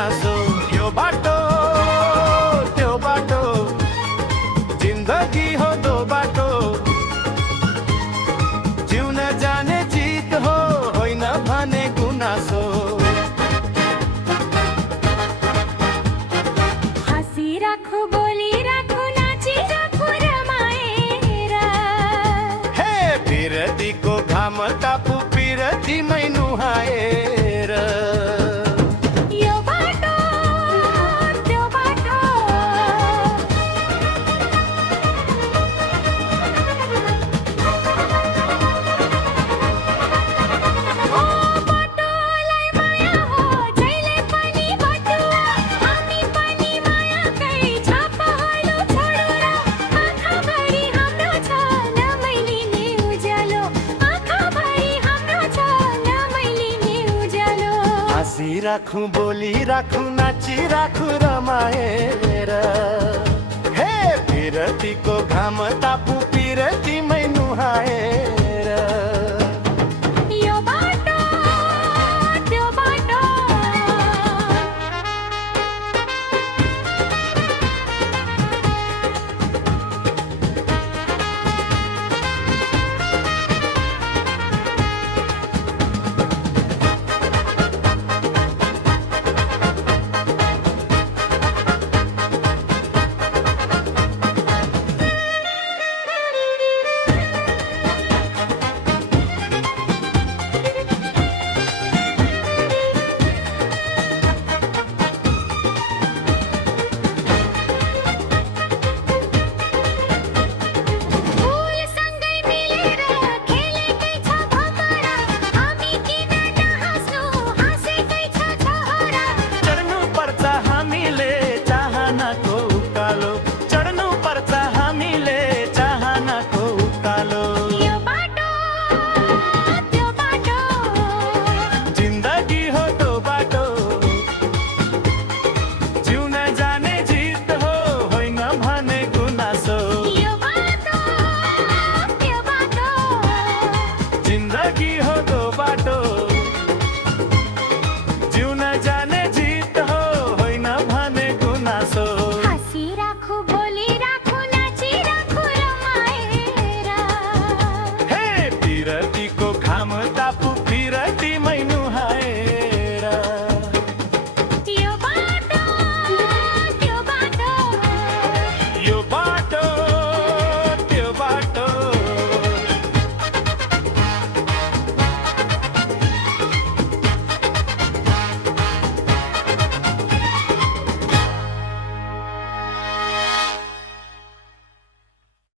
गुनासो यो बाटो त्यो बाटो जिन्दगी हो दो बाटो जिउन जाने जित हो होइन भने गुनासो हाँसिराखु बोलिराखु नाचिराखु रमाएर हे पिरतीको घाम तापु पिरतीमै नुहाएर यो बाटो त्यो बाटो ओ बाटोलाई माया हो जहिले पनि बटुवा हामी पनि मायाकै छापाहरू छोडेर आँखाभरि हाम्रो छ नमैलिने उज्यालो आँखाभरि हाम्रो छ नमैलिने उज्यालो हाँसिराखु बोलिराखु नाचिराखु रमाएर हे पिरतीको घाम तापु पिरतीमै नुहाएर यो बाटो त्यो बाटो फुलसँगै मिलेर खेलेकै छ भमरा हामी किन नहाँस्नु हाँसेकै छ छोरा चढ्नु पर्छ हामीले चाहनाको उकालो चढ्नु पर्छ हामीले चाहनाको उकालो यो बाटो त्यो बाटो जिन्दगी हो दो बाटो जिउन जाने जित हो होइन भने गुनासो यो बाटो त्यो बाटो जिन्दगी हो दो बाटो जिउन जाने जित हो होइन भने गुनासो हाँसिराखु बोलिराखु नाचिराखु रमाएर हे पिरतीको घाम